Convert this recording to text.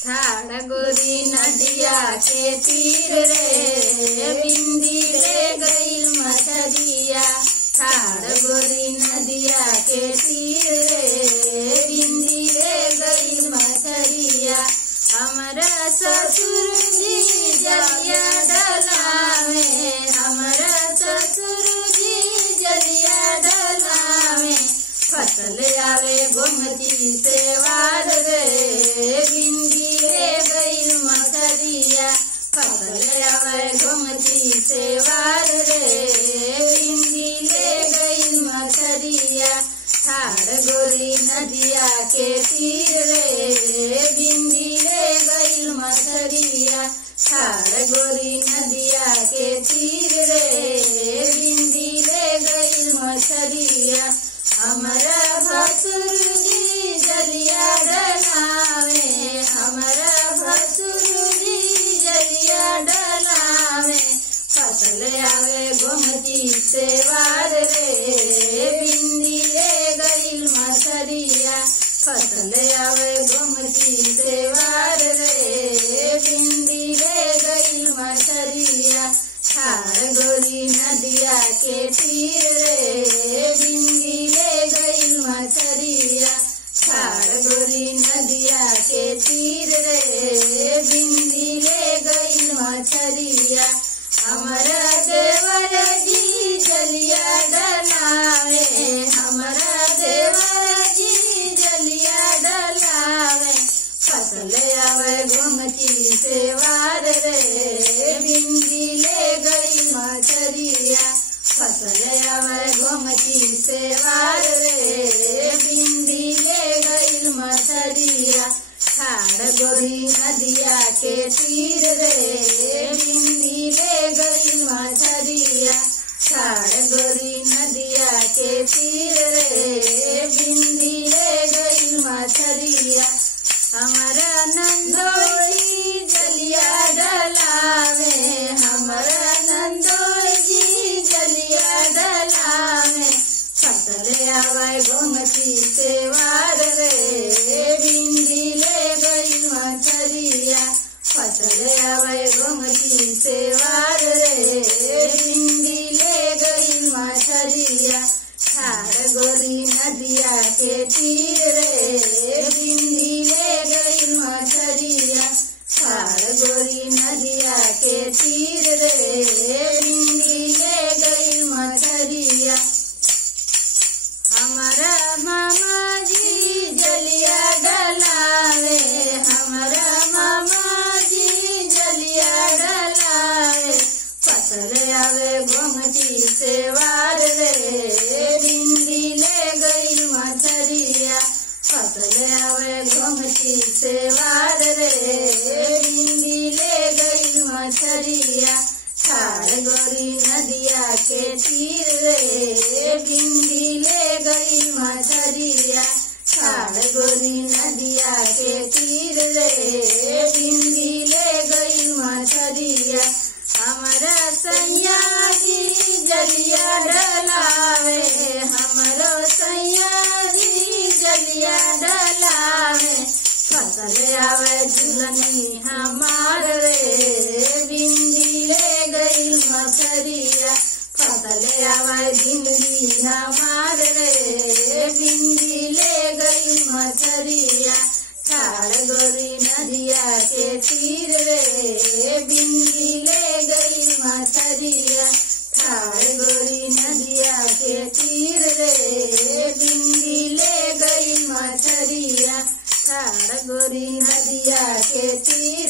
ठाड़ गोरी नदिया के तीर रे बिंदी ले गई मछरिया। ठाड़ गोरी नदिया के तीर रे बिंदी ले गई मछरिया। हमारा ससुर जी जलिया डलावे, हमारा ससुर जी जलिया डलावे। फसल आवे गोमती से वार रे बिंदी ले गई मछरिया। फसल आवे गोमती से वार रे बिंदी ले गई मछरिया। ठाड़ गोरी नदिया के तीर रे बिंदी ले गई मछरिया। ठाड़ गोरी नदिया के तीर रे बिंदी ले गई मछरिया। हमारा भसुर जी जलिया डलावे, हमारा भसुर जी जलिया डलावे। फसल आवे गोमती से वार रे बिंदी ले गई मछरिया। फसल आवे गोमती से वार रे बिंदी ले गई मछरिया। ठाड़ गोरी नदिया के तीर रे बिंदी ले गई मछरिया। ठाड़ गोरी नदिया के तीर रे बिंदी ले गई मछरिया। हमारा देवर जी जलिया डलावे, हमारा देवर जी जलिया डलावे। फसल आवे गोमती से वार रे बिंदी ले गई मछरिया। फसल आवे गोमती से वार रे बिंदी ले गई मछरिया। ठाड़ गोरी नदिया के तीर रे बिंदी ले गई मछरिया। ठाड़ गोरी नदिया के तीर रे बिंदी ले गई मछरिया। हमारा नंदोई जलिया डलावे, हमारा नंदोई जलिया डलावे। फसल आवे गोमती से वार रे बिंदी ले गई मछरिया। फसल आवे गोमती से वार रे बिंदी ले गई मछरिया। ठाड़ गोरी नदिया के तीर रे बिंदी ले गई मछरिया। ठाड़ गोरी नदिया के तीर रे बिंदी ले गई मछरिया। हमारा मामा जी जलिया डलावे, हमारा मामा जी जलिया डलावे। फसल आवे गोमती से वार रे बिंदी ले गई मछरिया। फसल आवे गोमती से वार रे बिंदी ले गई मछरिया। ठाड़ गोरी नदिया के तीर रे बिंदी ले गई मछरिया। ठाड़ गोरी नदिया के तीर रे बिंदी ले गई मछरिया। हमारा सैया जी जलिया डलावे, हमारो सैया जी जलिया डलावे। फसल आवे झुलनी हमार रे बिंदी ले गई मछरिया। फसल आवे बिंदी हमार रे बिंदी ले गई मछरिया। ठाड़ गोरी नदिया के तीर रे बिंदी ले गई मछरिया। ठाड़ गोरी नदिया के तीर रे बिंदी ले गई मछरिया। ठाड़ गोरी नदिया के तीर